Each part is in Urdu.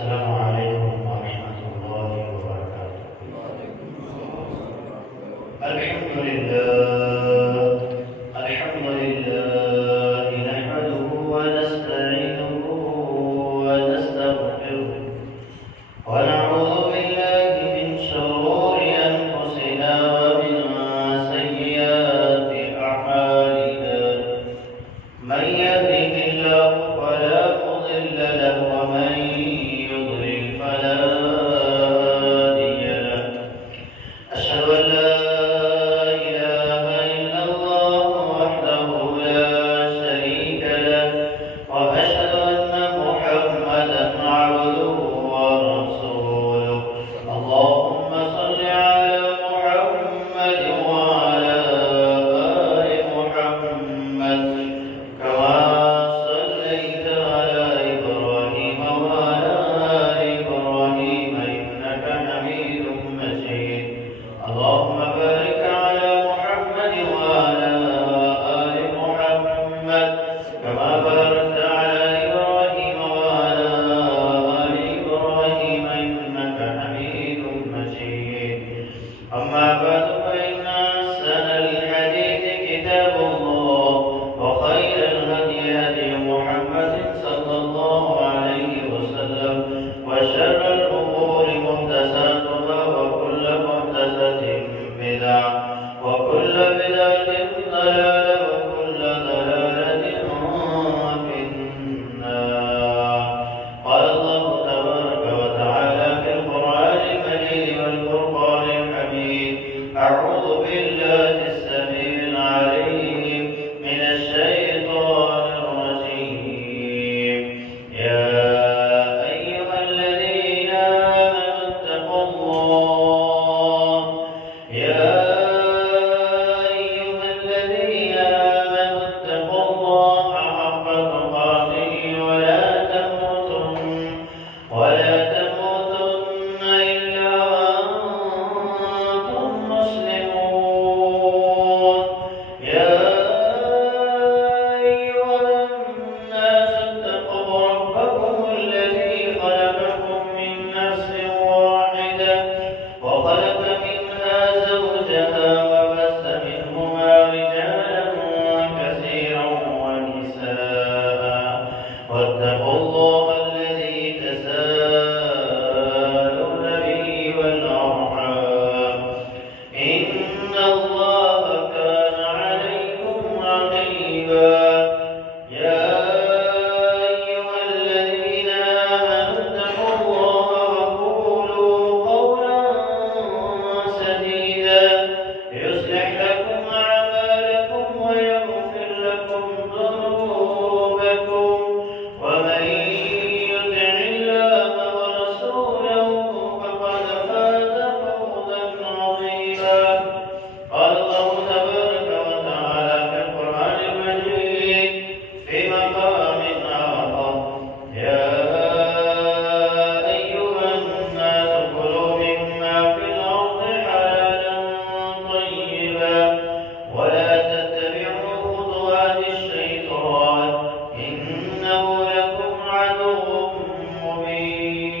السلام عليكم ورحمة الله وبركاته. الحمد لله نحمده ونستعينه ونستغفره ونعوذ بالله من شرور أنفسنا ومن سيئات أعمالنا. من يهده الله فلا مضل له ومن يضلل فلا هادي له. أشهد أن لا إله إلا الله وحده لا شريك له وأشهد أن محمدا عبده ورسوله. اللهم صل على محمد وعلى آل محمد كما صليت على إبراهيم وعلى آل إبراهيم إنك حميد مجيد. اللهم بارك على محمد وعلى آل محمد كما باركت على إبراهيم وعلى آل إبراهيم إنك حميد مجيد. أما بعد فإن أحسن الحديث كتاب الله وخير الهدي هدي محمد صلى الله عليه وسلم وشر الأمور محدثاتها وكل محدثة بدعة وكل بدعة ضلالة وكل ضلالة في النار. قال الله تبارك وتعالى في القرآن المجيد والفرقان الحميد: أعوذ بالله السميع العليم من الشيطان الرجيم. يا أيها الذين آمنوا اتقوا الله حق تقاته ولا تموتن إلا وأنتم مسلمون. يا أيها الناس اتقوا ربكم الذي خلقكم من نفس واحدة وخلق منها زوجها وبث منهما رجالا كثيرا ونساء واتقوا الله الذي تساءلون به والأرحام إن الله كان عليكم رقيبا. يا أيها الذين آمنوا اتقوا الله وقولوا قولا سديدا يصلح لكم أعمالكم ويغفر لكم ذنوبكم ومن يطع الله ورسوله فقد فاز فوزا عظيما. قال الله تبارك وتعالى في القرآن المجيد في مقام آخر: يا أيها الناس كلوا مما في الأرض حلالا طيبا ولا تتبعوا خطوات الشيطان إنه لكم عدو مبين.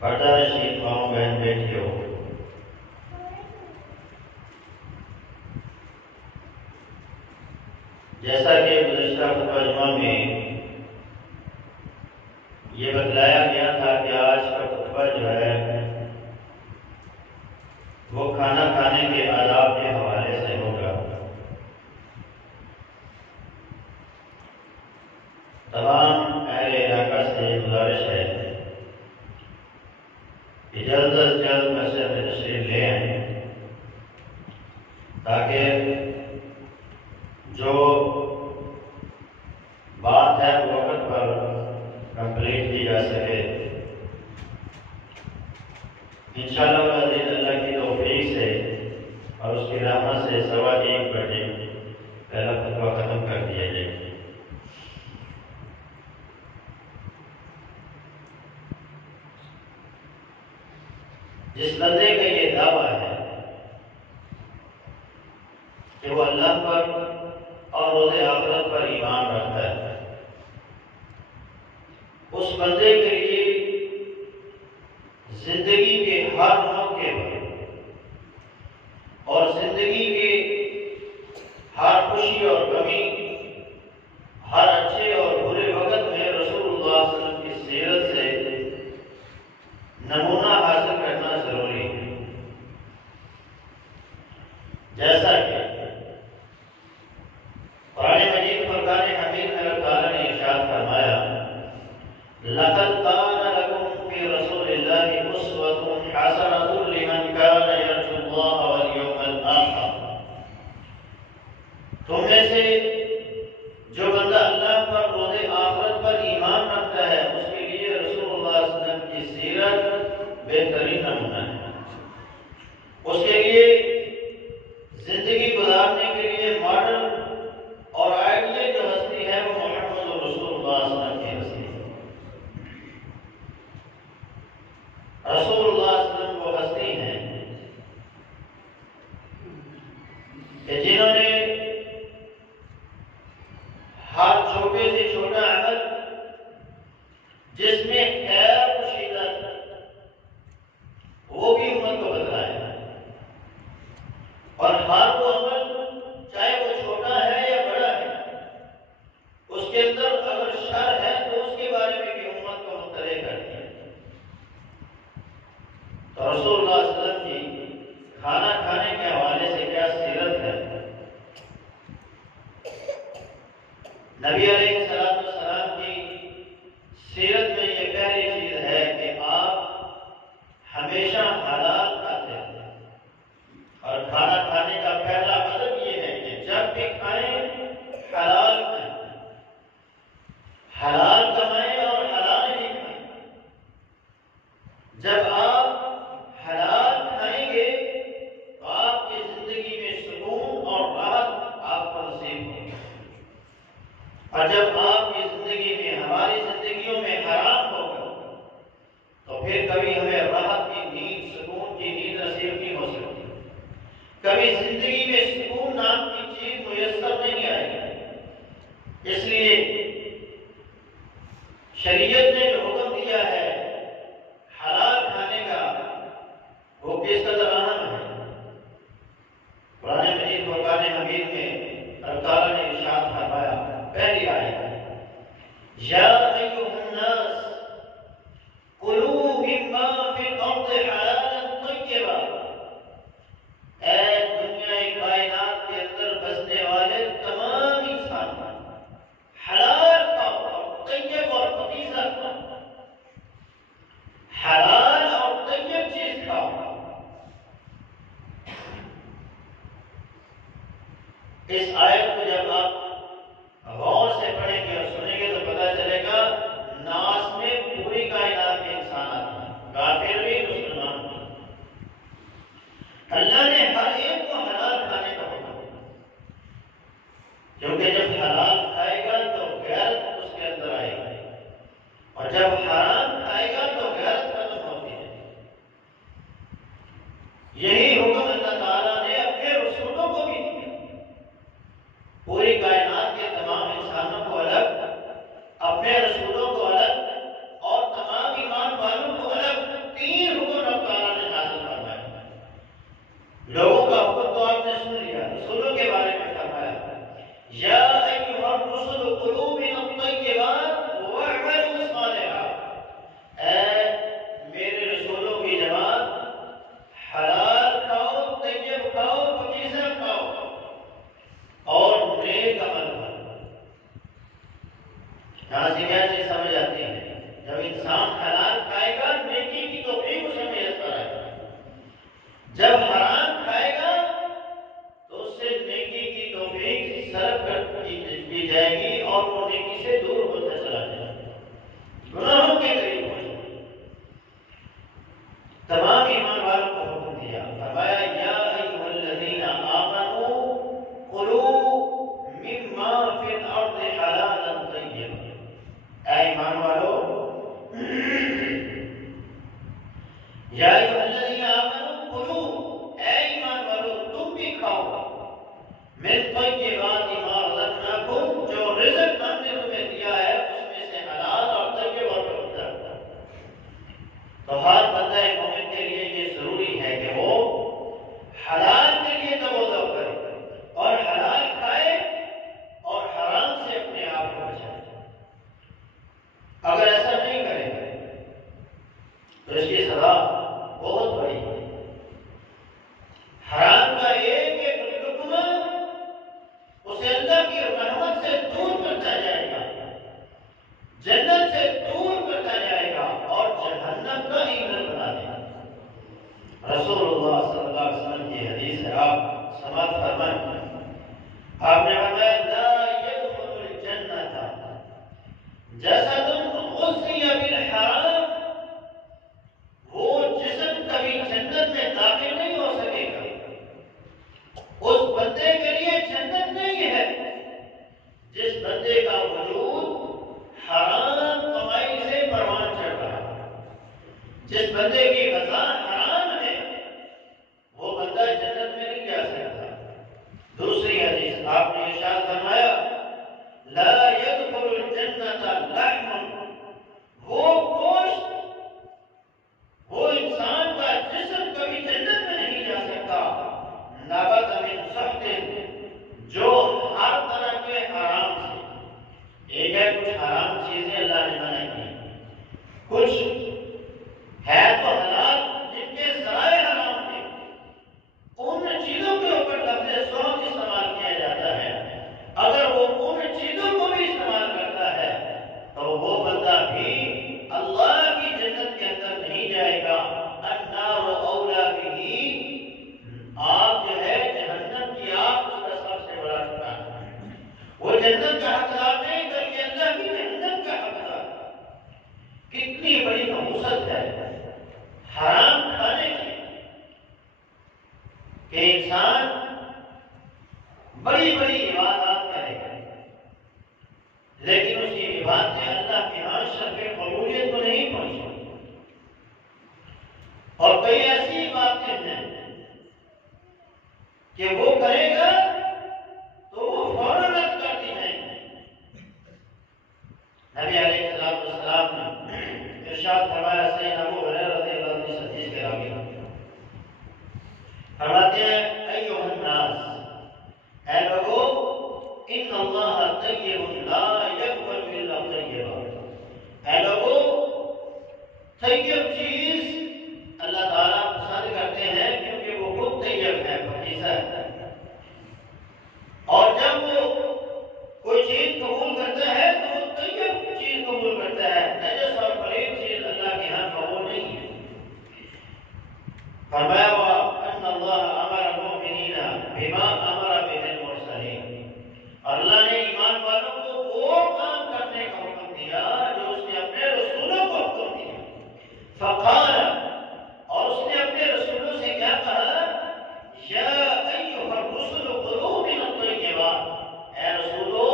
پردہ نشین ماؤں بہن بیٹیوں، جیسا کہ گزشتہ خطبہ جمعہ میں یہ بتلایا گیا تھا کہ آج کا خطبہ جو ہے وہ کھانا کھانے کے آداب کے حوالے سے ہوگا۔ تمام اہل علاقہ سے یہ گزارش ہے کہ جلد از جلد مسجد میں تشریف لے آئیں تاکہ جو بات ہے وقت پر کمپلیٹ کی جا سکے۔ انشاءاللہ العزیز اللہ کی توفیق سے اور اس کی رحمت سے 1:15 بجے پہلا خطبہ ختم کر دیا جائے گا۔ جس بندے کا یہ دعویٰ ہے کہ وہ اللہ پر اور روز آخرت پر ایمان رکھتا ہے، اس بندے کے لیے زندگی کے ہر موقع پر اور زندگی کے ہر خوشی اور غمی، ہر اچھے اور برے وقت میں رسول اللہ صلی اللہ علیہ وسلم کی سیرت سے نمونہ حاصل کرنا ضروری ہے۔ جیسا کہ قرآن مجید فرقان حمید میں اللہ تعالیٰ نے ارشاد فرمایا، لَقَدْ كَانَ لَكُمْ فِي رَسُولِ اللَّهِ أُسْوَةٌ حَسَنَةٌ لِمَنْ كَانَ يَرْجُو اللَّهَ وَالْيَوْمَ الْآخِرَ۔ تم میں سے جو بندہ اللہ پر روز آخرت پر ایمان رکھتا ہے اس کے لیے رسول اللہ صلی اللہ علیہ وسلم کی سیرت بہترین نمونہ ہے، اس کے لیے زندگی گزارنے کے لیے ماڈل اور آئیڈیل جو ہستی ہے وہ محمد رسول اللہ صلی اللہ علیہ وسلم کی ہستی ہے۔ رسول اللہ صلی اللہ علیہ وسلم وہ ہستی ہیں کہ جنہوں نے ہر چھوٹے سے چھوٹا عمل جس میں خیر و شدت وہ بھی امت کو بتلایا، اور ہر وہ عمل چاہے وہ چھوٹا ہے یا بڑا ہے اس کے اندر اگر شر ہے تو اس کے بارے میں بھی امت کو مطلع کر دیا۔ تو رسول اللہ صلی اللہ علیہ وسلم کی کھانا کھانے کے حوالے سے کیا سیرت ہے؟ نبی علیہ السلام کی سیرت میں یہ پہلی چیز ہے کہ آپ ہمیشہ حلال کھاتے ہیں، اور کھانا کھانے کا پہلا ادب یہ ہے کہ جب بھی کھائیں حلال کھائیں، حلال کمائیں اور حلال ہی کھائیں۔ جب آپ حلال کھائیں گے تو آپ کی زندگی میں سکون اور راحت آپ کو نصیب ہوگی، اور جب آپ کی زندگی میں ہماری زندگیوں میں حرام ہوگا تو پھر کبھی ہمیں راحت کی نیند، سکون کی نیند نصیب نہیں ہو سکتی، کبھی زندگی میں سکون نام کی چیز میسر نہیں آئے گی۔ اس لیے شریعت نے جو حکم دیا ہے حلال کھانے کا وہ کس قدر اہم ہے۔ قرآن مجید فرقان حمید میں اللہ تعالیٰ نے ارشاد فرمایا، پہلی آیت، یا ایھا الناس کلوا مما فی الارض حلالا طیبا، اے دنیا کائنات کے اندر بسنے والے تمام انسان حلال کھاؤ اور طیب اور پاکیزہ کھاؤ، حلال اور طیب چیز کھاؤ۔ اس آیت کو جب آپ غور سے پڑھیں گے اور سنیں گے تو پتہ چلے گا ناس میں پوری کائنات کے انسان آتے ہیں، کافر بھی مسلمان بھی۔ اللہ نے ہر ایک کو حلال کھانے کا حکم دیا، کیونکہ جب حلال کھائے گا تو غیرت اس کے اندر آئے گی، اور جب حرام کھائے گا تو غیرت ختم ہوتی ہے۔ یہی حکم اللہ تعالیٰ نے اپنے رسولوں کو بھی دیا، پوری کائنات کے تمام انسانوں کو الگ، اپنے رسولوں کو الگ اور تمام ایمان والوں کو الگ یا ایھا الذین آمنوا کلوا، اے ایمان والو تم بھی کھاؤ، من طیبات ما رزقناکم، جو رزق ہم نے تمہیں دیا ہے اس میں سے حلال اور طیب اور پاکیزہ۔ تو ہر بندہ مومن کے لیے یہ ضروری ہے کہ وہ حلال کے لیے تغوطہ کرے اور حلال کھائے اور حرام سے اپنے آپ کو بچائے۔ اگر ایسا نہیں کرے تو اس کی سزا بہت بڑی ہے۔ حرام کا ایک لقمہ اسے اللہ کی رحمت سے دور کرتا جائے گا، جنت سے دور کرتا جائے گا اور جہنم کا ایندھن بنا دے گا۔ رسول اللہ صلی اللہ علیہ وسلم کی حدیث ہے، آپ سماعت فرمائیں۔ آپ نے فرمایا لا يدخل الجنة جسد غذي بالحرام، وہ جسم کبھی جنت میں داخل نہیں ہو سکے گا، اس بندے کے لیے جنت نہیں ہے جس بندے کا وجود حرام کمائی سے پروان چڑھ رہا ہے۔ جس بندے کی غذا حرام ہے وہ بندہ جنت میں نہیں جا سکتا۔ دوسری حدیث آپ نے ارشاد فرمایا لا يدخل الجنة لحم، وہ گوشت، وہ انسان کا جسم کبھی جنت میں نہیں جا سکتا، نبت من سخط، جو ہر طرح کے حرام سے، ایک ہے کچھ حرام چیزیں اللہ نے منع کی، کچھ ہے تو حلال جن کے ذرائع حرام ہیں، ان چیزوں کے اوپر لفظ سوچ استعمال کیا جاتا ہے۔ اگر وہ ان چیزوں کو بھی استعمال کرتا ہے تو وہ بندہ بھی اللہ کی جنت کے اندر نہیں جائے گا۔ النار اولا بہ، آپ جو ہے جہنم کی آگ اس کا سب سے بڑا ٹھکانہ ہے۔ وہ جنت کا حقدار نہیں بلکہ اللہ کی جہنم کا حقدار۔ کتنی بڑی نحوست ہے حرام کھانے کی کہ انسان بڑی بڑی عبادات کرے گا لیکن اس کی عبادتیں اللہ کے ہاں شرف قبولیت کو نہیں پہنچی۔ اور کئی ایسی باتیں ہیں کہ وہ کرے گا تو وہ فوراً رد کر دی جائیں گی۔ نبی علیہ السلام نے ارشاد فرمایا، سیدنا ابو ہریرہ رضی اللہ عنہ اس حدیث کے راوی فرماتے ہیں ایھا الناس، اے لوگو ان اللہ طیب لا یقبل الا طیبا، اے لوگو طیب چیز اللہ تعالیٰ پسند کرتے ہیں کیونکہ وہ خود طیب ہے، پاکیزہ ہے، اور جب وہ کوئی چیز قبول کرتا ہے تو وہ طیب چیز قبول کرتا ہے، نجس اور پلید چیز اللہ کے ہاں قبول نہیں ہے۔ فرمایا وَأَنَّ اللَّهَ أَمَرَ الْمُؤْمِنِينَ بِمَا أَمَرَ بِهِ الْمُرْسَلِينَ، اللہ نے ایمان والوں کو وہ کام کرنے کا حکم دیا جو اس نے اپنے رسولوں کو حکم دیا۔ فقال، اور اس نے اپنے رسولوں سے کیا کہا، یا ایھا الرسل کلوا من الطیبات، اے رسولو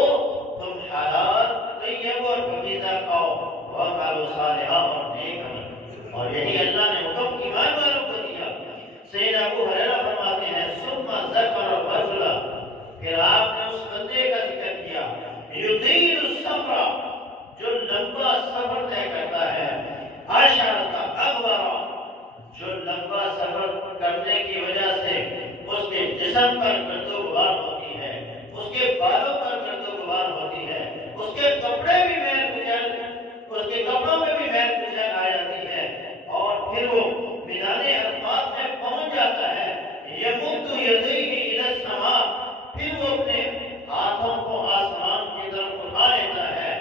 تم حلال طیب اور پاکیزہ کھاؤ، وَاعْمَلُوا صَالِحًا، اور نیک عمل، اور یہی اللہ نے حکم ایمان والوں کو دیا۔ سیدنا ابو ہریرہ فرماتے ہیں ثم ذکر الرجل، پھر آپ نے اس بندے کا ذکر کیا، یطیل السفر، جو لمبا سفر طے کرتا ہے، عشرۃ اغبر، جو لمبا سفر کرنے کی وجہ سے اس کے جسم پر گرد و غبار ہوتی ہے، اس کے بالوں پر گرد و غبار ہوتی ہے، اس کے کپڑے بھی میل کچیل، اس کے کپڑوں میں بھی میل کچیل آ جاتی ہے، اور پھر وہ میدان عرفات میں پہنچ جاتا ہے، یمد یدیہ الی السماء، پھر وہ اپنے ہاتھوں کو آسمان کی طرف اٹھا لیتا ہے،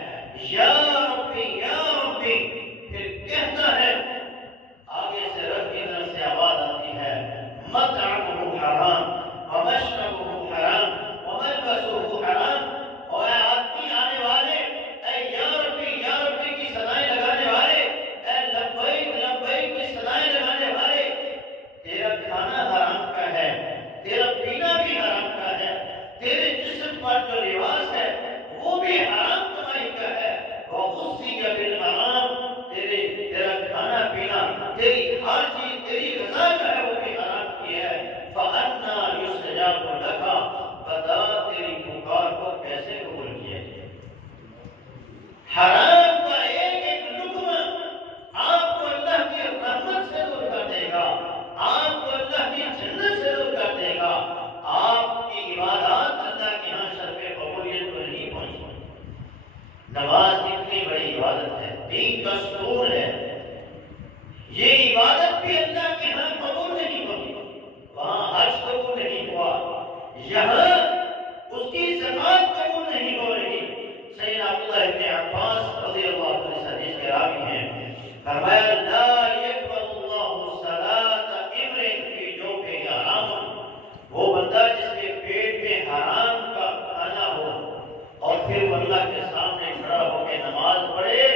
یا ربی یا ربی، پھر کہتا ہے، آگے سے رب کی طرف سے آواز آتی ہے، مطعمہ حرام ومشربہ حرام وملبسہ حرام، اور اے آدمی آنے والے، اے یا ربی کی صدائیں لگانے والے، اے لبیک لبیک کی صدائیں لگانے والے، تیرا کھانا حرام کا ہے، تیرا پینا بھی حرام کا ہے، تیرے جسم پر جو لباس ہے وہ بھی حرام کمائی کا ہے، وغذی بالحرام، تیرا کھانا پینا، تیری ہر چیز یہ عبادت بھی اللہ کے ہاں قبول نہیں ہوگی، وہاں حج قبول نہیں ہوا، یہاں اس کی زکات قبول نہیں ہو رہی۔ سیدنا عبداللہ ابن عباس رضی اللہ عنہ اس حدیث کے راوی ہیں، فرمایا لا يقبل اللہ صلاۃ امرئ فی جوفہ حرام، وہ بندہ جس کے پیٹ میں حرام کا کھانا ہو اور پھر وہ اللہ کے سامنے کھڑا ہو کے نماز پڑھے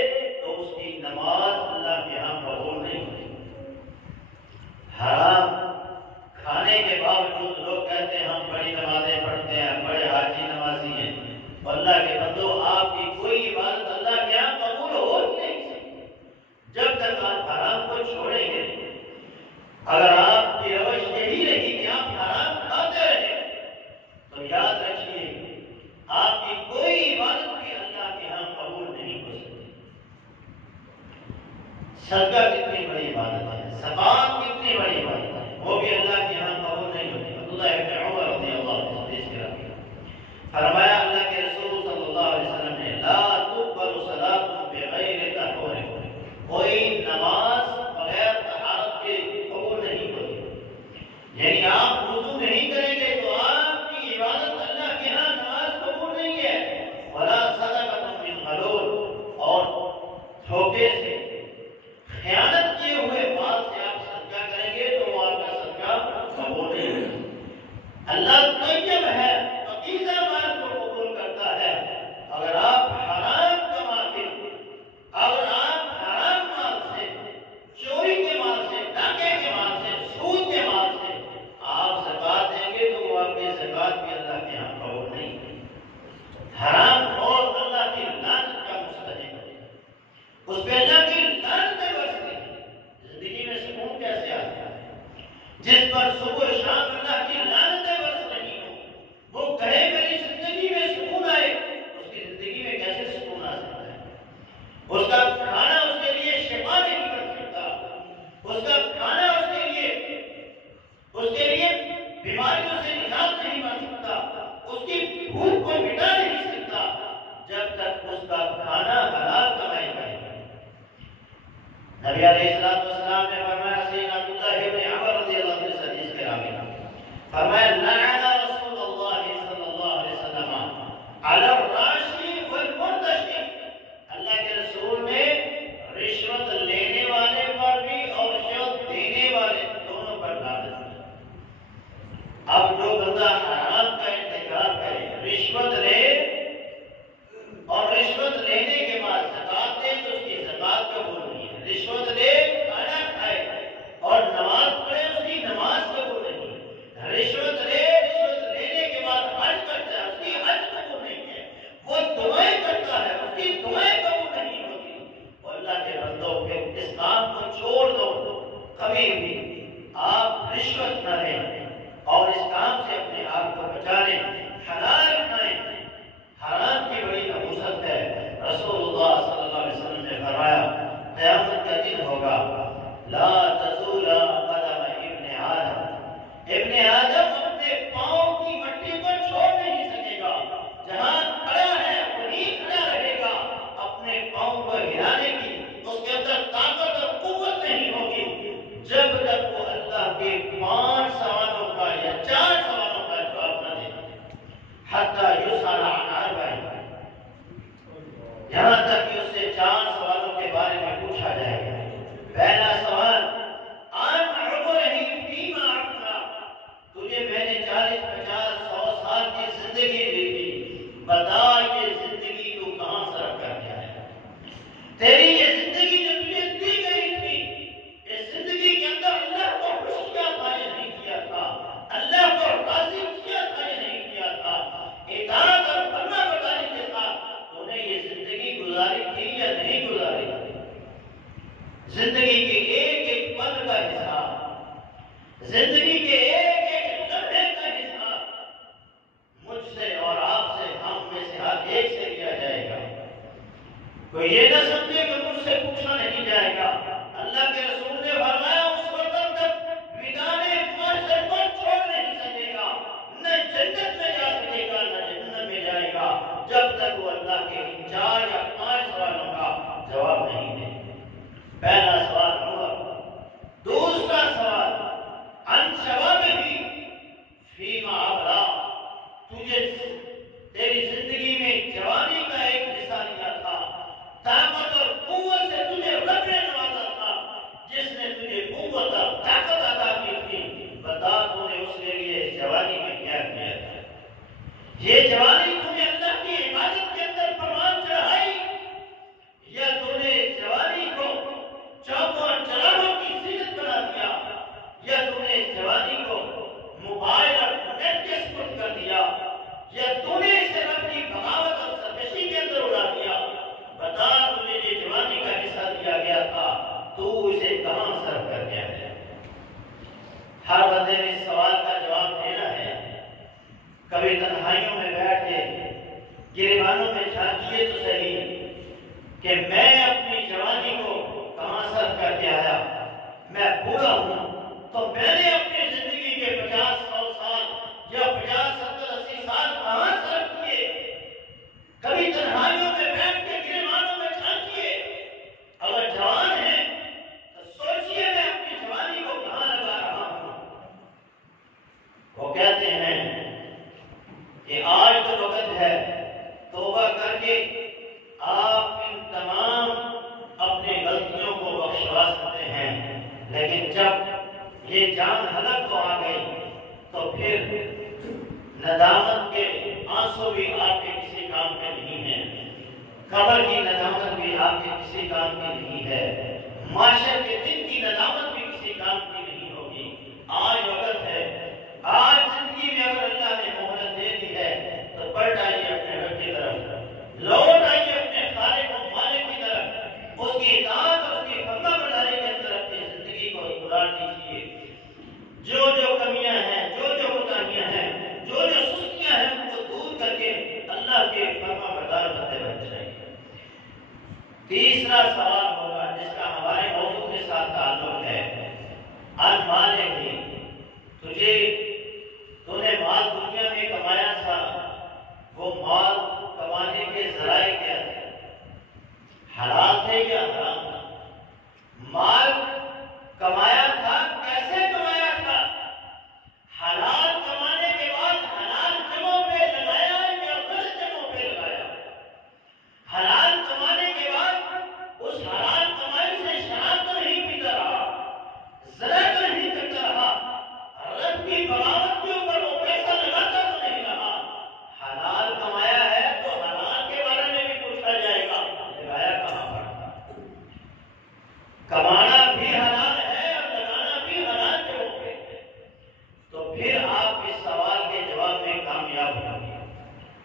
تو اس کی نماز اللہ کے ہاں قبول نہیں ہوتی۔ حرام کھانے کے باوجود لوگ کہتے ہیں ہم بڑی نمازیں پڑھتے ہیں، بڑے حاجی نمازی ہیں، اللہ کے بندو آپ کی کوئی عبادت اللہ کے یہاں قبول ہو نہیں سکتی جب تک آپ حرام کو چھوڑیں گے۔ اگر آپ کی روش یہی رہی کہ آپ حرام کھاتے رہے تو یاد رکھیے آپ کی کوئی عبادت بھی اللہ کے ہاں قبول نہیں ہو سکتی۔ صدقہ کتنی بڑی عبادت ہے، زکات کتنی بڑی عبادت ہے، وہ بھی اللہ کے ہاں قبول نہیں ہوتی۔ عبداللہ ابن عمر رضی اللہ عنہ حدیث کے راوی فرمایا اللہ کے رسول صلی اللہ علیہ وسلم نے لا تقبل صلاۃ بغیر طہور، کوئی نماز بغیر طہارت کے قبول نہیں ہوتی، یعنی آپ وضو نہیں کریں گے تو آپ کی عبادت اللہ کے ہاں نماز قبول نہیں ہے۔ ولا صدقۃ من غلول، اور دھوکے سے خیانت کیے ہوئے مال سے آپ صدقہ کریں گے تو وہ آپ کا صدقہ قبول نہیں ہوگا۔ اللہ طیب ہے، پاکیزہ مال کو قبول کرتا ہے۔ اگر آپ حرام کما کے، اگر آپ حرام مال سے، چوری کے مال سے، ڈاکے کے مال سے، سود کے مال سے آپ زکات دیں گے تو وہ آپ کی زکات بھی اللہ کے یہاں قبول نہیں ہوگی۔ حرام اور اللہ کی لعنت کا مستحق ہے، اس پہ اللہ کی لعنت برستی ہے۔ زندگی میں سکون کیسے آتا ہے؟ جس پر صبح شام اللہ کی لعنتیں برس رہی ہوں، وہ کہے میری زندگی میں سکون آئے، اس کی زندگی میں کیسے سکون آ سکتا ہے؟ اس کا کھانا اس کے لیے شفا نہیں کر سکتا، اس کا کھانا اس کے لیے بیماریوں سے نجات نہیں بن سکتا، اس کی بھوک کو مٹا نہیں سکتا جب تک اس کا کھانا حلال کمائی کرے گا۔ نبی علیہ السلام نے فرمایا، سیدنا عبداللہ ابن عمر رضی اللہ عنہ اس حدیث کے راوی فرمایا لعن رسول اللہ صلی اللہ علیہ وسلم علی الراشی والمرتشی، اللہ کے رسول نے رشوت لینے والے پر بھی اور رشوت دینے والے دونوں پر لعنت کی۔ اب جو بندہ حرام کا ارتکاب کرے، رشوت لے اور رشوت لینے کے بعد زکات دے تو اس کی زکات قبول نہیں ہے، رشوت لے کھانا کھائے اور نماز پڑھے اس کی نماز قبول نہیں ہے، رشوت لے رشوت لینے کے بعد حج کرتا ہے اس کی حج قبول نہیں ہے، وہ دعائیں کرتا ہے اس کی دعائیں قبول نہیں ہوتی۔ اور اللہ کے بندوں پھر اس کام کو چھوڑ دو، کبھی بھی آپ رشوت نہ لیں اور اس کام سے اپنے آپ کو بچا لیں، حلال کھائیں۔ حرام کی بڑی نحوست ہے۔ رسول اللہ صلی اللہ علیہ وسلم نے فرمایا قیامت کا دن ہوگا لا تزول قدم ابن آدم اپنے پاؤں کی مٹی کو چھوڑ نہیں سکے گا، جہاں کھڑا ہے وہیں کھڑا رہے گا، اپنے پاؤں کو ہلانے کی اس کے اندر طاقت اور قوت نہیں ہوگی جب تک وہ اللہ کے 5 سوالوں کا یا 4 سوالوں کا جواب نہ دے، حتی یسأل عن 40، یہاں تک کہ اس سے 4 سوالوں کے بارے میں پوچھا جائے گا۔ پہلا سوال عن عمرہ فیما افنیٰ، تجھے میں نے 40، 50، 100 سال کی زندگی دی تھی، بتا یہ زندگی تو کہاں صرف کر کے آیا؟ تیری یہ زندگی جو تجھے دی گئی تھی، اس زندگی کے اندر اللہ کو خوش کیا تھا یا نہیں کیا تھا؟ اللہ کو راضی کیا تھا یا نہیں کیا تھا؟ اطاعت اور فرما برداری کے ساتھ تو نے یہ زندگی گزاری تھی یا نہیں گزاری؟ زندگی کے ایک ایک پل کا حساب، زندگی کے ایک ایک لمحے کا حساب مجھ سے اور آپ سے، ہم میں سے ہر ایک سے لیا جائے گا۔ کوئی یہ نہ سمجھے کہ مجھ سے پوچھا نہیں جائے گا۔ اللہ کے رسول نے فرمایا اس وقت تک میدان محشر کو چھوڑ نہیں سکے گا، نہ جنت میں جا سکے گا نہ جہنم میں جائے گا، جب تک وہ اللہ کے 4 یا 5 سوالوں کا جواب نہیں دے۔ پہلا سوال عمر، قوت اور طاقت عطا کی تھی، بتا تو نے اس کے لیے اس جوانی میں کیا کیا تھا؟ یہ جوانی تو نے اللہ کی عبادت کے اندر پروان چڑھائی، یا تو نے اس جوانی کو چوک اور چراغوں کی زینت بنا دیا، یا تو نے اس جوانی کو موبائل اور نیٹ کے سپرد کر دیا، یا تو نے اسے اپنی بغاوت اور سرکشی کے اندر اڑا دیا؟ بتا تجھے یہ جوانی کا حصہ دیا گیا تھا، تو اسے کہاں صرف کر گیا ہے؟ ہر بندے نے اس سوال کا جواب دینا ہے۔ کبھی تنہائیوں میں بیٹھ کے گریبانوں میں جھانکیے تو صحیح کہ میں اپنی جوانی کو کہاں صرف کر کے آیا۔ میں بوڑھا ہوں تو میں نے اپنی زندگی کے 50-100 سال یا 50-70-80 سال کہاں صرف کیے؟ کبھی تنہائیوں میں بیٹھ کے گریبانوں میں جھانکیے۔ اگر جوان ہیں تو سوچئے میں اپنی جوانی کو کہاں لگا رہا ہوں۔ وہ کہتے ہیں کہ آج تو وقت ہے توبہ کر کے آپ ان تمام اپنی غلطیوں کو بخشوا سکتے ہیں، لیکن جب یہ جان حلق کو آ گئی تو پھر ندامت کے آنسو بھی آپ کے کسی کام کے نہیں ہیں، قبر کی ندامت بھی آپ کے کسی کام کی نہیں ہے، معاشر کے دن کی ندامت بھی کسی کام کی نہیں ہوگی۔ آج وقت ہے، آج زندگی میں اگر اللہ نے مہلت دے دی ہے تو پلٹ آئیے اپنے رب کی طرف، لوٹ آئیے اپنے خالق و مالک کی طرف، اس کی اطاعت اور اس کی فرما برداری کے اندر اپنی زندگی کو گزار دیجیے۔ جو جو کمیاں ہیں، جو جو کوتاہیاں ہیں، جو جو سستیاں ہیں، ان کو دور کر کے اللہ کے فرما بردار بنتے بن جائیں۔ تیسرا سوال ہوگا جس کا ہمارے موضوع کے ساتھ تعلق ہے، المال ہی، تو نے مال دنیا میں کمایا تھا، وہ مال کمانے کے ذرائع کیا تھے؟ حلال تھے یا حرام تھا؟ مال کمایا تھا، کیسے کمایا تھا؟ حلال کمانے کے بعد حلال جگہوں پہ لگایا یا غلط جگہوں پہ لگایا؟ حلال کمانے کے بعد اس حلال کمائی سے شراب تو نہیں پیتا رہا، زنا تو نہیں کرتا رہا، رب کی بغاوت کے اوپر وہ پیسہ لگاتا تو نہیں رہا۔ حلال کمایا ہے تو حلال کے بارے میں بھی پوچھا جائے گا، لگایا کہاں پر تھا؟ کمانا بھی حلال ہے اور لگانا بھی حلال جگہوں پہ ہے، تو پھر آپ اس سوال کے جواب میں کامیاب ہوں گے۔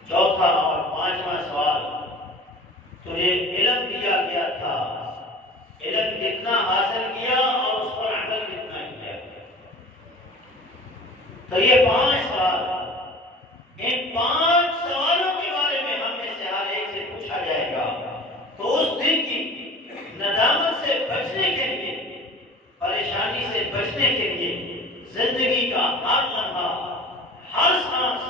چوتھا اور پانچواں سوال، تجھے علم دیا گیا تھا، علم کتنا حاصل کیا اور اس پر عمل کتنا کیا؟ تو یہ 5 سوال، ان 5 سوالوں کے بارے میں ہم میں سے ہر ایک سے پوچھا جائے گا، تو اس دن کی ندامت سے بچنے کے لیے، پریشانی سے بچنے کے لیے زندگی کا ہر لمحہ، ہر سانس،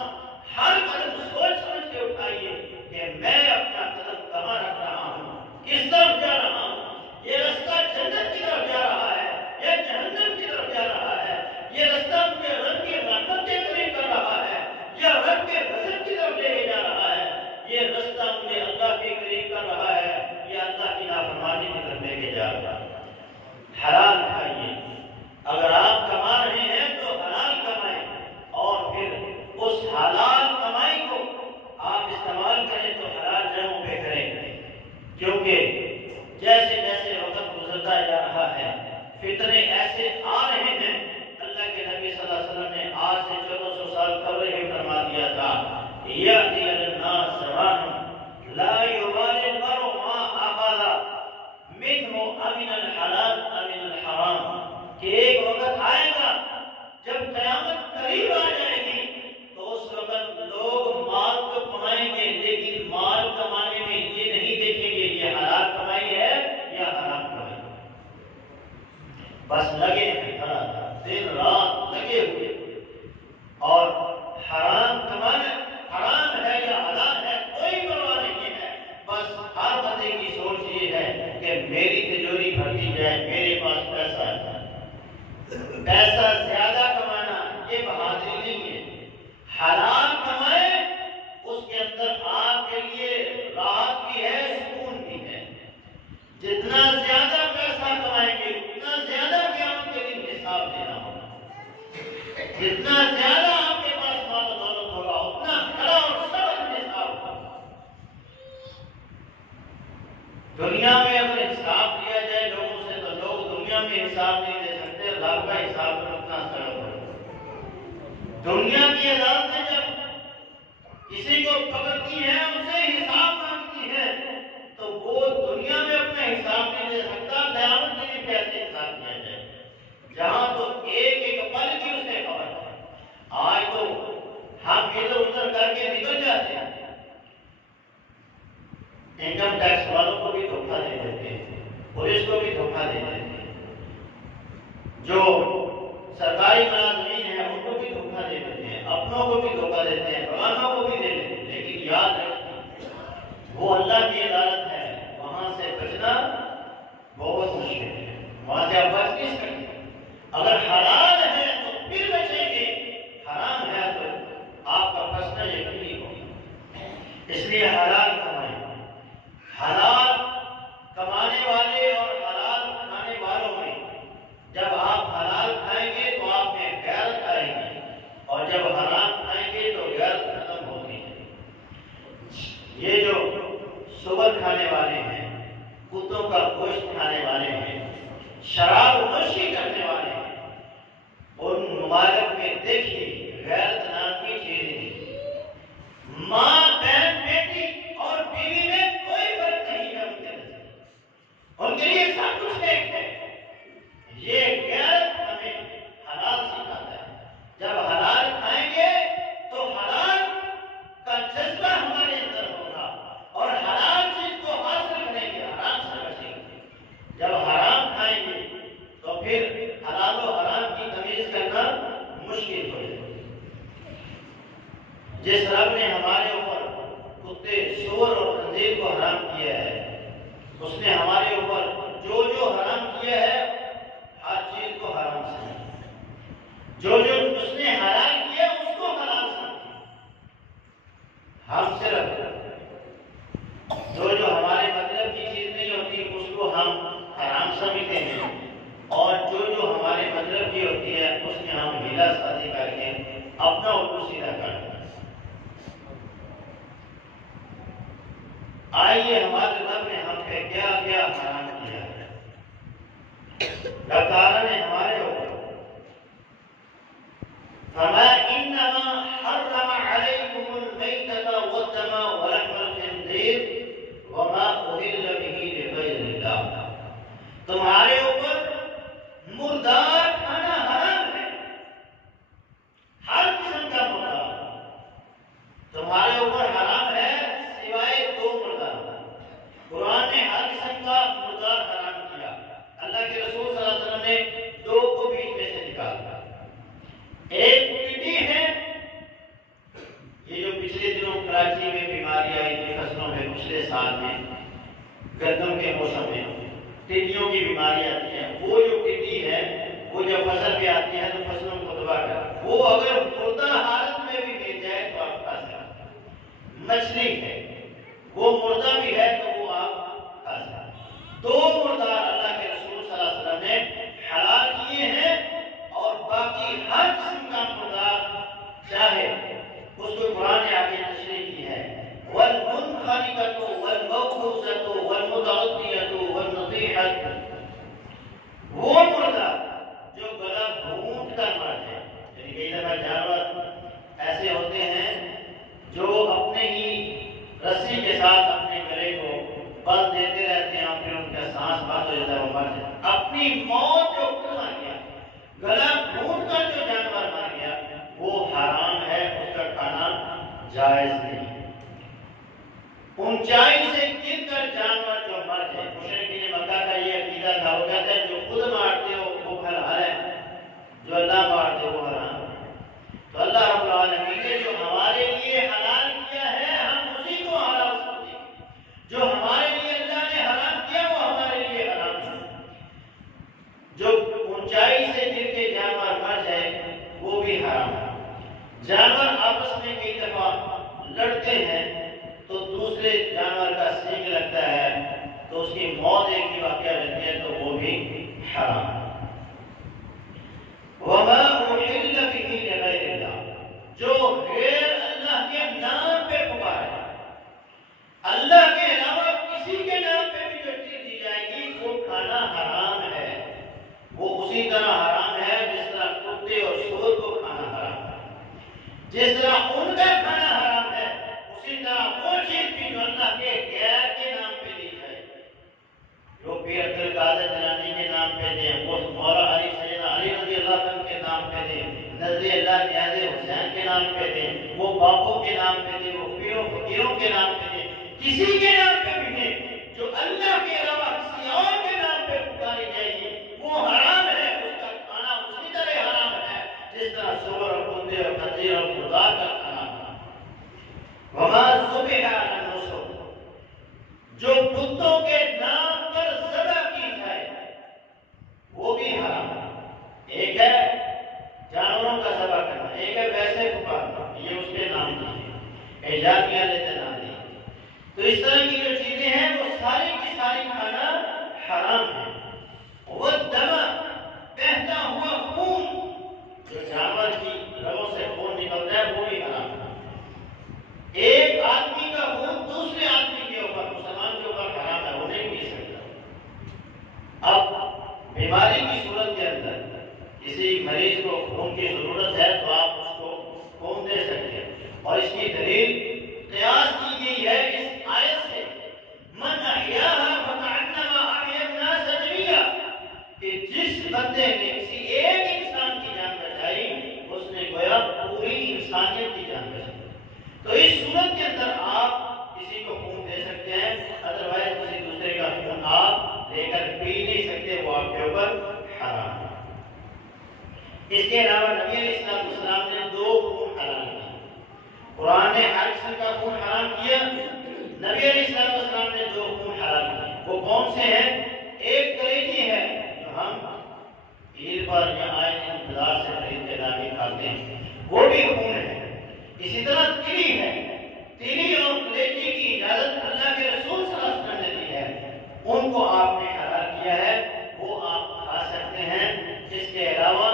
ہر قدم سوچ سمجھ کے اٹھائیے کہ میں اپنا قدم کہاں رکھ رہا ہوں، کس طرف جا رہا ہوں۔ یہ رستہ جنت کی طرف جا رہا ہے یا جہنم کی طرف جا رہا ہے؟ یہ رستہ مجھے رب کی رحمت کے قریب کر رہا ہے یا رب کے غضب کی طرف لے کے جا رہا ہے؟ یہ رستہ مجھے اللہ کے قریب کر رہا ہے یا اللہ کی نافرمانی کی طرف لے کے جا رہا ہے؟ حلال کھائیے، اگر آپ کما رہے ہیں تو حلال کمائیں، اور پھر اس حلال کمائی کو آپ استعمال کریں تو حلال جگہوں پہ کریں، کیونکہ جیسے جیسے وقت گزرتا جا رہا ہے فتنے ایسے آ رہے ہیں۔ اللہ کے نبی صلی اللہ علیہ وسلم نے آج سے 1400 سال قبل ہی فرما دیا تھا، یأتی الناس زمان لا یبالی المرء ما اخذ منہ امن الحلال امن الحرام، کہ ایک وقت آئے گا جب قیامت قریب آ جائے گی تو اس وقت لوگ مال تو کمائیں گے لیکن مال کمانے میں یہ نہیں دیکھیں گے یہ حلال کمائی ہے یا حرام کمائی ہے، بس لگے ہیں دن رات لگے ہوئے، اور حرام کمانا حرام ہے یا حلال ہے کوئی پرواہ نہیں ہے، بس ہر بندے کی سوچ یہ ہے کہ میری تجوری بھرتی جائے، میرے پاس پیسہ ہے۔ پیسہ زیادہ کمانا یہ بہادری نہیں ہے، حلال کمائے اس کے اندر آپ کے لیے راحت بھی ہے، سکون بھی ہے۔ جتنا زیادہ پیسہ کمائیں گے اتنا زیادہ قیامت کے دن جتنا زیادہ آپ کے پاس مال و دولت ہوگا اتنا کھڑا اور سخت حساب ہوگا۔ دنیا میں اگر حساب لیا جائے لوگوں سے تو لوگ دنیا میں حساب نہیں دے سکتے، اللہ کا حساب اتنا سخت ہے۔ دنیا کی عدالت میں جب کسی کو پکڑتی ہے ان سے حساب مانگتی ہے تو وہ دنیا میں اپنا حساب نہیں دے سکتا، قیامت کے لیے کیسے حساب کیا جائے؟ جہاں تو ایک ایک پل کی اسے خبر ہے۔ آج تو ہم ادھر ادھر کر کے نکل جاتے ہیں، انکم ٹیکس والوں کو بھی دھوکہ دے دیتے ہیں، پولیس کو بھی دھوکہ دے دیتے ہیں، جو سرکاری ملازمین ہیں ان کو بھی دھوکہ دے دیتے ہیں، اپنوں کو بھی دھوکہ دیتے ہیں، فلانوں کو بھی دے دیتے ہیں، لیکن یاد رکھیں وہ اللہ کی عدالت ہے، وہاں سے بچنا بہت مشکل ہے، وہاں سے آپ بچ نہیں سکتے۔ اگر حلال ہے تو پھر بچیں گے، حرام ہے تو آپ کا بچنا یقینی ہوگا۔ اس لیے حلال کمائیں، حلال کمانے والے اور حلال کھانے والوں میں جب آپ حلال کھائیں گے تو آپ میں غیرت آئے گی، اور جب حرام کھائیں گے تو غیرت ختم ہوگی۔ یہ جو سور کھانے والے ہیں، کتوں کا گوشت کھانے والے ہیں، شراب نوشی کرنے والے ہیں، ان ممالک میں دیکھیے غیرت نام کی چیز نہیں۔ ماں بہن بیٹی اور بیوی میں کوئی فرق نہیں ہے، ان کے لیے سب کچھ ایک ہے۔ یہ غیرت ہمیں حلال سکھاتا ہے۔ جب حلال کھائیں گے تو حلال کا جذبہ ہمارے اندر ہوگا اور حلال چیز کو حاصل کریں گے، حرام سے بچیں گے۔ جب حرام کھائیں گے تو پھر حلال و حرام کی تمیز کرنا مشکل ہو جائے گی۔ جس رب نے ہمارے اوپر کتے، سور اور خنزیر کو حرام کیا ہے، اس نے ہمارے اوپر جو جو حرام کیا ہے ہر چیز کو حرام سمجھا، جو جو اس نے حلال کیا اس کو حلال سمجھا۔ ہم صرف جو ہمارے مطلب کی چیز نہیں ہوتی اس کو ہم حرام سمجھتے ہیں، اور جو ہمارے مطلب کی ہوتی ہے اس میں ہم ہیلا سازی کر کے اپنا اوپر سیدھا کر دیں۔ آئیے ہمارے رب نے ہم پہ کیا کیا حرام کیا ہے۔ اللہ تعالیٰ نے ہمارے اوپر فرمایا انما حرم علیکم المیتۃ والدم ولحم الخنزیر وما اہل به لغیر اللہ، تمہارے اوپر مردار کھانا حرام ہے، ہر قسم کا مردار تمہارے اوپر حرام ہے سوائے دو مردار۔ قرآن نے ہر قسم کا مردار حرام کیا، اللہ کے رسول صلی اللہ علیہ وسلم نے دو کو بیچ میں سے نکالا۔ ایک ٹڈی ہے، یہ جو پچھلے دنوں کراچی میں بیماری آئی تھی فصلوں میں، پچھلے سال میں گندم کے موسم میں ٹڈیوں کی بیماری آتی ہے، وہ جو ٹڈی ہے وہ جب فصل پہ آتی ہے تو فصلوں کو تباہ کر، وہ اگر مردہ حالت میں بھی مل جائے تو آپ کھا سکتے ہیں۔ مچھلی ہے، وہ مردہ بھی ہے تو وہ آپ کھا سکتے ہیں۔ دو مردار اللہ کے رسول صلی اللہ علیہ وسلم نے حلال کیے ہیں، اور باقی ہر قسم کا مردار چاہے اس کو قرآن نے آگے تشریح کی ہے، وَالْمُنْخَنِقَةُ وَالْمَوْقُوذَةُ وَالْمُتَرَدِّيَةُ وَالنَّطِيحَةُ، وہ مردار جو گلا گھونٹ کر مر جائے۔ یعنی کئی دفعہ جانور ایسے ہوتے ہیں جو اپنے ہی رسی کے ساتھ اپنے گلے کو بند دیتے رہتے ہیں، پھر ان کا سانس بند ہو جاتا ہے، وہ مر جاتے ہیں۔ اپنی موت جو مر گیا، گلا گھونٹ کر جو جانور مر گیا وہ حرام ہے، اس کا کھانا جائز نہیں۔ اونچائی سے گر کر جانور جو مر جائے، مشرکین مکہ کا یہ عقیدہ تھا، وہ کہتے ہیں جو خود مارتے ہو وہ حلال ہے، جو اللہ مارتے وہ حرام ہے۔ تو اللہ رب العالمین نے جو ہمارے لیے حلال کیا ہے ہم اسی کو حلال سمجھیں گے، جو ہمارے لیے اللہ نے حرام کیا وہ ہمارے لیے حرام ہے۔ جو اونچائی سے گر کے جانور مر جائے وہ بھی حرام ہے۔ جانور آپس میں کئی دفعہ لڑتے ہیں تو دوسرے جانور کا سینگ لگتا ہے تو اس کی موت ایک ہی واقعہ رہتی ہے تو وہ بھی حرام ہے۔ وَمَا أُحِلَّ بِهِ سور کو کھانا حرام ہے۔ جس طرح ان کا کھانا حرام ہے، اسی طرح وہ چیز بھی جو اللہ کے غیر کے نام پہ دی جائے، جو پیر عبد القادر جیلانی کے نام پہ دیں، وہ مولا علی سیدنا علی رضی اللہ عنہ کے نام پہ دیں، نظر اللہ نیاز حسین کے نام پہ دیں، وہ باپوں کے نام پہ دیں، وہ پیروں فقیروں کے نام پہ دیں، کسی کے نام پہ بھی دیں، جو اللہ کے علاوہ کسی اور کے نام پہ پکاری جائے گی وہ حرام ہے، اس کا کھانا اسی طرح حرام ہے جس طرح سور اور کتے اور خنزیر اور مردار کا کھانا حرام ہے۔ وما ذبح علی النصب، جو بتوں کے نام پر ذبح کی جائے وہ بھی حرام ہے۔ ایک ہے جانوروں کا ذبح کرنا، ایک ہے ویسے پکارنا، یہ اس کے نام کی ایجادیاں لیتے نام دی۔ تو اس طرح کی جو چیزیں ہیں وہ ساری کی ساری کھانا حرام ہے۔ وہ دم، بہتا ہوا خون، جو جانور کی رگوں سے خون نکلتا ہے وہ بھی حرام ہے۔ ایک آدمی کا خون دوسرے آدمی کے اوپر، مسلمان کے اوپر حرام ہے، وہ نہیں پی سکتا۔ اب بیماری کی صورت کے اندر کسی مریض کو خون کی ضرورت ہے تو آپ اس کو خون دے سکتے ہیں، اور اس کی دلیل قیاس کی گئی ہے اس آیت سے، من احیاها فکأنما احیا الناس جميعا، کہ جس بندے نے کسی ایک انسان کی جان بچائی اس نے گویا پوری انسانیت کی جان بچائی۔ تو اس صورت کے اندر آپ کسی کو خون دے سکتے ہیں، ادروائز کسی دوسرے کا خون آپ لے کر پی نہیں سکتے، وہ آپ کے اوپر حرام ہے۔ اس کے علاوہ نبی علیہ السلام نے دو خون حلال کیے۔ قرآن نے ہر قسم کا خون حرام کیا، نبی علیہ السلام نے دو خون حلال کیے۔ وہ کون سے ہیں؟ ایک کلیجی ہے جو ہم عید پر یا آئے دن بازار سے خرید کے لا کے کھاتے ہیں، وہ بھی خون ہے۔ اسی طرح تلی ہے، تلی اور کلیجی کی اجازت اللہ کے رسول صلی اللہ علیہ وسلم نے دی ہے، ان کو آپ نے حلال کیا ہے، وہ آپ کھا سکتے ہیں۔ اس کے علاوہ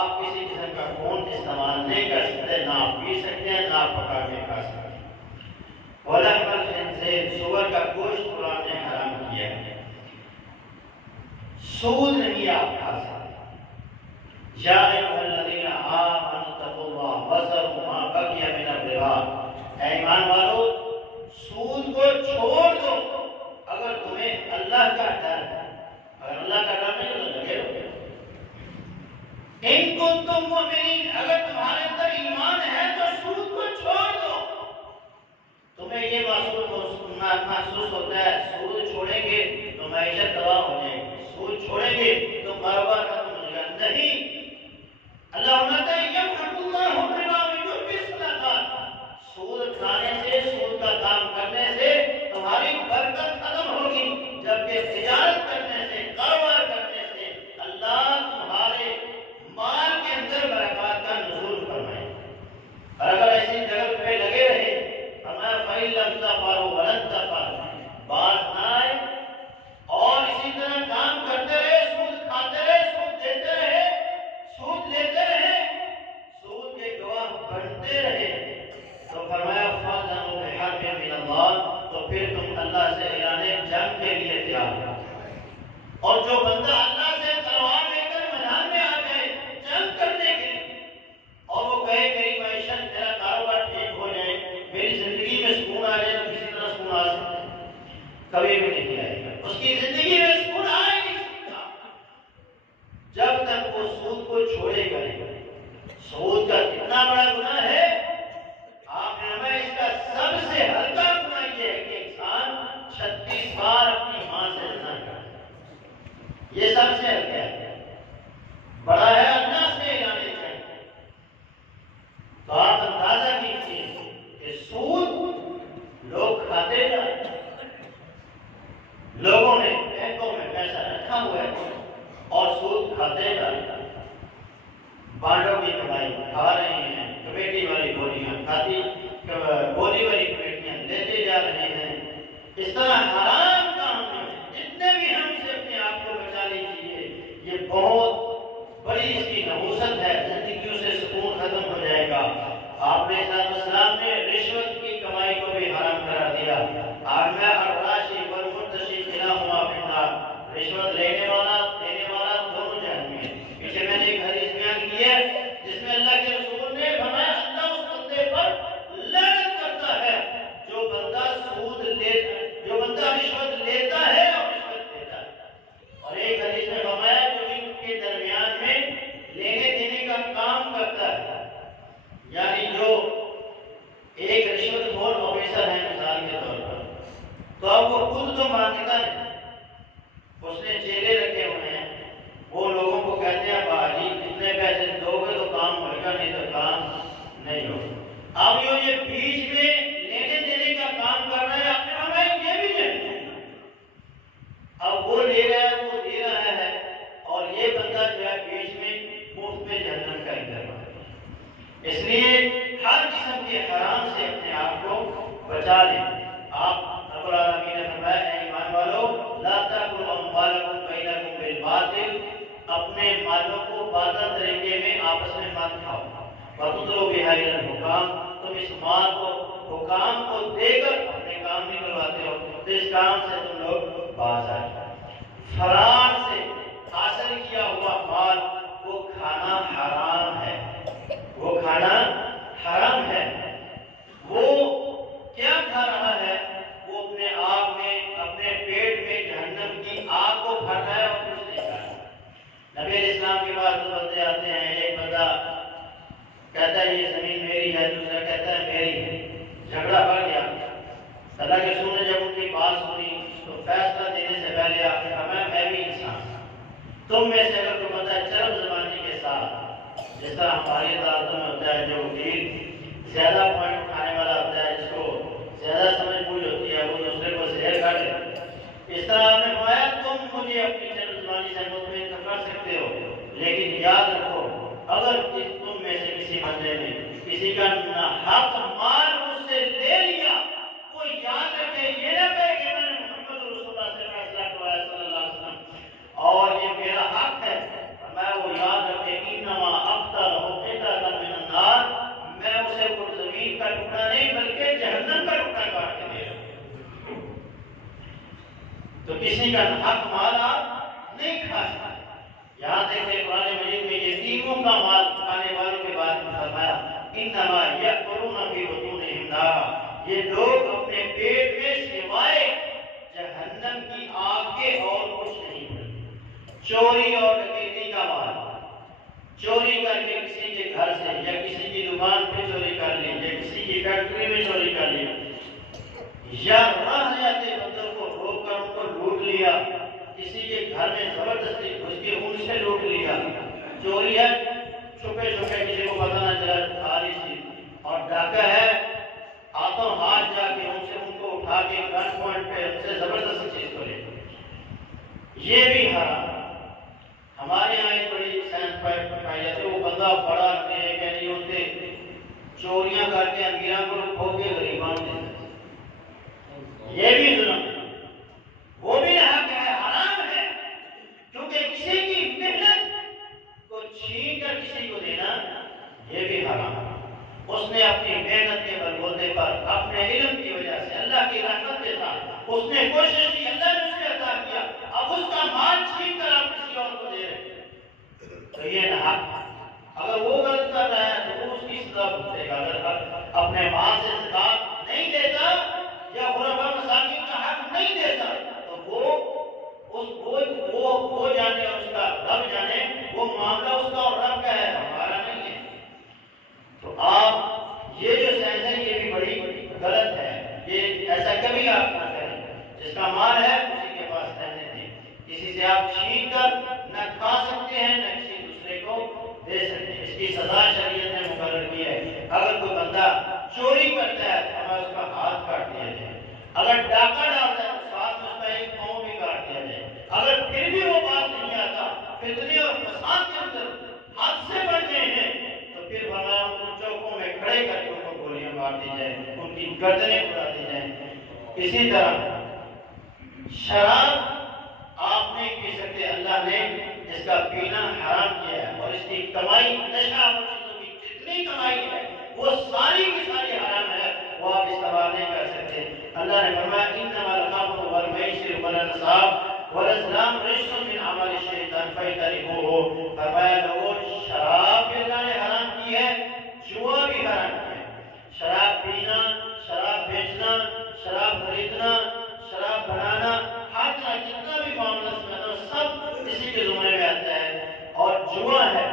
آپ کسی قسم کا خون استعمال نہیں کر سکتے، نہ آپ پی سکتے ہیں، نہ آپ پکا کے کھا سکتے ہیں۔ ولحم الخنزیر، سور کا گوشت قرآن نے حرام کیا ہے، سود نہیں آپ کھا سکتے۔ یا ایھا الذین آمنوا اتقوا اللہ وذروا ما بقی من الربا، اے ایمان والو سود کو چھوڑ دو اگر تمہیں اللہ کا ڈر ہے، اگر اللہ کا ڈر نہیں تو لگے رہو۔ ان کنتم مؤمنین، اگر تمہارے اندر ایمان ہے تو سود کو چھوڑ دو۔ تمہیں یہ محسوس ہوتا ہے سود چھوڑیں گے تو معیشت تباہ ہو جائے گی، سود چھوڑیں گے تو کاروبار ختم ہو جائے گا، نہیں۔ اللہ فرماتا ہے یمحق اللہ الربا ویربی الصدقات، سود کھانے سے، سود کا کام کرنے سے تمہاری برکت ختم ہوگی، جبکہ تجارت کرنے سے، کاروبار کرنے سے اللہ تمہارے مال کے اندر برکات کا نزول فرمائے۔ اور اگر ایسی جگہ پہ لگے رہے، فرمایا فَإِن لَّمْ تَفْعَلُوا وَلَن تَفْعَلُوا، باز نہ آئے اور اسی طرح کام کرتے رہے، سود کھاتے رہے، سود دیتے رہے، سود لیتے رہے، سود کے گواہ بنتے رہے، تو فرمایا فَأْذَنُوا بِحَرْبٍ مِّنَ اللَّهِ، تو پھر تم اللہ سے اعلان جنگ کے لیے تیار ہو۔ اور جو بندہ اللہ سے تلوار لے کر میدان میں آ جائے جنگ کرنے کے لیے، اور وہ کہے میری معیشت، میرا کاروبار ٹھیک ہو جائے، میری زندگی میں سکون آ جائے، تو کسی طرح سکون آ سکتا ہے؟ کبھی بھی نہیں آئے گا، اس کی زندگی میں سکون آئے نہیں سکتا جب تک وہ سود کو چھوڑے گا نہیں۔ سود کا کتنا بڑا گناہ ہے، آپ نے ہمیں اس کا سب سے ہلکا گناہ یہ ہے کہ انسان 36 بار اپنی ماں سے زنا کرے، یہ سب سے ہلکا ہے، بڑا ہے اللہ سے اعلان جنگ۔ تو آپ اندازہ کیجیے کہ سود لوگ کھاتے جائیں، لوگوں نے بینکوں میں پیسہ رکھا ہوا ہے اور سود کھاتے جائیں، بانڈوں کی کمائی کھا رہے ہیں، کمیٹی والی بولیاں کھاتی، بولی والی کمیٹیاں لیتے جا رہے ہیں۔ اس طرح حرام کام میں جتنے بھی ہم سے اپنے آپ کو بچا لیجیے، یہ بہت بڑی اس کی نحوست ہے، زندگیوں سے سکون ختم ہو جائے گا۔ آپ نے السلام نے رشوت کی کمائی کو بھی حرام قرار دیا، آمنا الراشی والمرتشی کلاہما فی النار، رشوت لینے والا دینے والا دونوں جہنم میں۔ پیچھے میں نے ایک حدیث بیان کی ہے جس میں تو اب وہ خود تو مانگتا نہیں، اس نے چیلے رکھے ہوئے ہیں، وہ لوگوں کو کہتے ہیں باجی اتنے پیسے دو گے تو کام ہوگا، نہیں تو کام نہیں ہوگا۔ اب یہ بیچ میں لینے دینے کا کام کر رہا ہے، اپنے ہمیں یہ بھی نہیں، اب وہ لے رہا ہے وہ دے رہا ہے، اور یہ بندہ جو ہے بیچ میں مفت میں جہنم کا انتظار ہے۔ اس لیے ہر قسم کے حرام سے اپنے آپ کو بچا لیں۔ آپ رب العالمین نے فرمایا اے ایمان والو لا تاکلوا اموالکم بینکم بالباطل، اپنے مالوں کو باطل طریقے میں آپس میں مت کھاؤ، وتدلوا بها الی الحکام، تم اس مال کو حکام کو دے کر اپنے کام نکلواتے ہو، تو اس کام سے تم لوگ باز آئے۔ فرار سے حاصل کیا ہوا مال وہ کھانا حرام ہے، وہ کھانا حرام ہے۔ وہ کیا کھا رہا ہے؟ وہ اپنے آپ میں اپنے پیٹ میں جہنم کی آگ کو بھر رہا ہے اور کچھ نہیں کھا رہا۔ نبی علیہ السلام کے بعد دو بندے آتے ہیں، ایک بندہ کہتا ہے یہ زمین میری ہے، دوسرا کہتا ہے میری ہے، جھگڑا بڑھ گیا۔ اللہ کے رسول نے جب ان کی بات سنی تو فیصلہ دینے سے پہلے آپ نے فرمایا میں بھی انسان ہوں، تم میں سے اگر کوئی بندہ چرب زبانی کے ساتھ، جس طرح ہماری عدالتوں میں ہوتا ہے جو وکیل زیادہ پوائنٹ اٹھانے والا ہوتا ہے، جس کو زیادہ سمجھ بوجھ ہوتی ہے، وہ دوسرے کو زہر کاٹ دیتا ہے، اس طرح آپ نے فرمایا تم مجھے اپنی چرب زبانی سے مطمئن تو کر سکتے ہو، لیکن یاد رکھو اگر تم میں سے کسی بندے نے کسی کا ناحق مال مجھ سے لے لیا، وہ یاد رکھے یہ نہ کہے کہ میں نے محمد رسول اللہ سے فیصلہ کروایا صلی اللہ علیہ وسلم اور یہ میرا حق ہے، میں وہ یاد رکھے انما اقتل قطعۃ من النار، میں اسے وہ زمین کا ٹکڑا نہیں بلکہ جہنم کا ٹکڑا کاٹ کے دے رہا ہوں۔ تو کسی کا حق مال آپ نہیں کھا سکتے۔ یہاں دیکھیں قرآن مجید میں یتیموں کا مال کھانے والوں کے بارے میں فرمایا انما یأکلون فی بطونہم نارا، یہ لوگ اپنے پیٹ میں سوائے جہنم کی آگ کے اور کچھ نہیں کرتے۔ چوری اور ڈکیتی کا مال، چوری کر کے کسی کے گھر سے یا کسی کی دکان پہ چوری کر لی یا کسی کی فیکٹری میں چوری کر لی، یا راہ جاتے بندوں کو روک کر ان کو لوٹ لیا، کسی کے گھر میں زبردستی گھس کے ان سے لوٹ لیا، چوری ہے چھپے چھپے کسی کو پتہ نہ چلا ساری چیز، اور ڈاکہ ہے ہاتھوں ہاتھ جا کے ان کو اٹھا کے گن پوائنٹ پہ ان سے زبردستی چیز کو لے، یہ بھی حرام۔ ہمارے یہاں ایک بڑی سائنس پائی جاتی ہے، وہ بندہ بڑا نہیں ہوتے چوریاں کر کے امیراں کو کھو کے غریباں کو دیتا ہے، یہ بھی ظلم ہے، وہ بھی حق ہے، حرام ہے، کیونکہ کسی کی محنت کو چھین کر کسی کو دینا یہ بھی حرام ہے۔ اس نے اپنی محنت کے بلبوتے پر اپنے علم کی وجہ سے اللہ کی رحمت کے ساتھ اس نے کوشش کی، اللہ نے اسے عطا کیا، اب اس کا مال چھین کر آپ کسی اور کو دے رہے ہیں تو یہ نہ حق۔ اگر وہ غلط کر رہا ہے تو وہ اس کی سزا بھگتے گا، اگر اپنے مال سے زکات نہیں دیتا یا غربا مساکین کا حق نہیں دیتا تو وہ جانے اور اس کا رب جانے، وہ معاملہ اس کا اور رب کا ہے، ہمارا نہیں ہے۔ تو آپ یہ جو سائنس ہے یہ بھی بڑی غلط ہے، یہ ایسا کبھی آپ نہ کریں، جس کا مال ہے اسی کے پاس رہنے دیں، کسی سے آپ چھین کر نہ کھا سکتے ہیں نہ کسی دوسرے کو دے سکتے ہیں، اس کی سزا شریعت نے مقرر کی ہے۔ اگر کوئی بندہ چوری کرتا ہے تو ہمیں اس کا ہاتھ کاٹ دیا جائے، اگر ڈاکہ ڈالتا ہے تو ساتھ میں اس کا ایک پاؤں بھی کاٹ دیا جائے، اگر پھر بھی وہ بات نہیں آتا، فتنے اور فساد کے اندر حد سے بڑھ گئے ہیں تو پھر فرمایا ان کو چوکوں میں کھڑے کر کے ان کو گولیاں مار دی جائیں، ان کی گردنیں اڑا دی جائیں۔ اسی طرح شراب آپ نہیں پی سکتے، اللہ نے اس کا پینا حرام کیا ہے، اور اس کی کمائی نشہ اور چیزوں کی جتنی کمائی ہے وہ ساری کی ساری حرام ہے، وہ آپ استعمال نہیں کر سکتے۔ اللہ نے فرمایا انما الخمر والمیسر والانصاب والازلام رجس من عمل الشیطان فاجتنبوه، فرمایا لوگوں شراب بھی اللہ نے حرام کی ہے، جوا بھی حرام کیا ہے، شراب پینا، شراب بیچنا، شراب خریدنا، شراب بنانا، ہر طرح جتنا بھی معاملہ سب اسی کے زمرے میں آتا ہے، اور جوا ہے،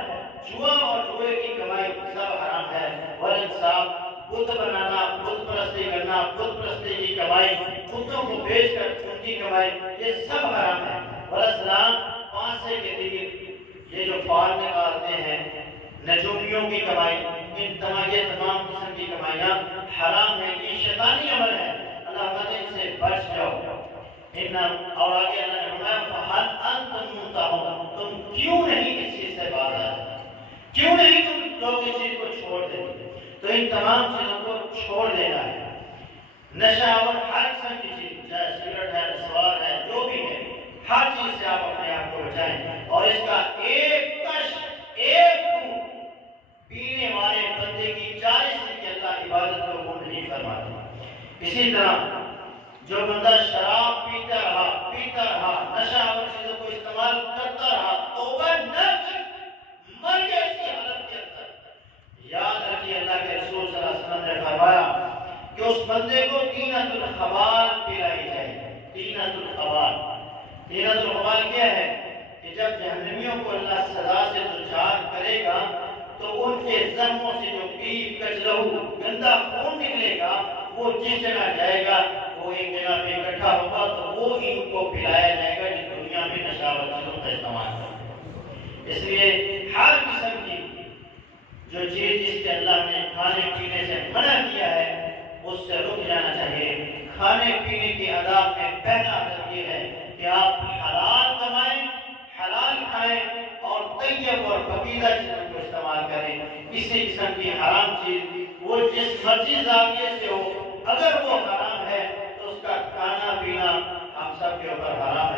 جوا اور جوئے کی کمائی سب حرام ہے۔ والانصاب بت بنانا، بت پرستی کرنا، بت پرستی کی کمائی، بتوں کو بیچ کر ان کی کمائی، یہ سب حرام ہے۔ والاسلام 5 سے کے تیر، یہ جو فال نکالتے ہیں، نجومیوں کی کمائی، یہ تمام قسم کی کمائیاں حرام ہیں، یہ شیطانی عمل ہے۔ اللہ کہتے ہیں ان سے بچ جاؤ۔ اور آگے اللہ نے فرمایا فَهَلْ أَنْتُمْ مُنْتَهُونَ، تم کیوں نہیں اس چیز سے باز آئے، کیوں نہیں تم لوگ اس چیز کو چھوڑ دیں؟ تو ان تمام چیزوں کو چھوڑ دینا ہے۔ نشہ اور ہر قسم کی چیز، چاہے سگریٹ ہے، سوار ہے، جو بھی ہے، ہر چیز سے آپ اپنے آپ کو بچائیں، اور اس کا ایک کش، ایک پینے والے بندے کی 40 سے کہ اللہ عبادت کو قبول نہیں فرماتا۔ اسی طرح جو بندہ شراب پیتا رہا، نشہ اور چیزوں کو استعمال کرتا رہا، توبہ نہ کر، مر گیا اس کی حالت کے اندر، یاد رکھیے اللہ کے رسول صلی اللہ علیہ وسلم نے فرمایا کہ اس بندے کو طینۃ الخبال پلائی جائے۔ طینۃ الخبال کیا ہے؟ کہ جب جہنمیوں کو اللہ سزا سے دوچار کرے گا تو ان کے زخموں سے جو پیپ کچلہو گندا خون نکلے گا، وہ جس جگہ جائے گا وہ ایک جگہ پہ اکٹھا ہوگا، تو وہ ان کو پلایا جائے گا جس دنیا میں نشہ چیزوں کا استعمال کرتے۔ اس لیے ہر قسم کی جو چیز جس کے اللہ نے کھانے پینے سے منع کیا ہے اس سے رک جانا چاہیے۔ کھانے پینے کے آداب میں پہلا ادب یہ ہے کہ آپ حلال کمائیں، حلال کھائیں اور طیب اور پکیزہ چیزوں کو استعمال کریں۔ کسی قسم کی حرام چیز وہ جس مرضی زاویے سے ہو، اگر وہ حرام ہے تو اس کا کھانا پینا ہم سب کے اوپر حرام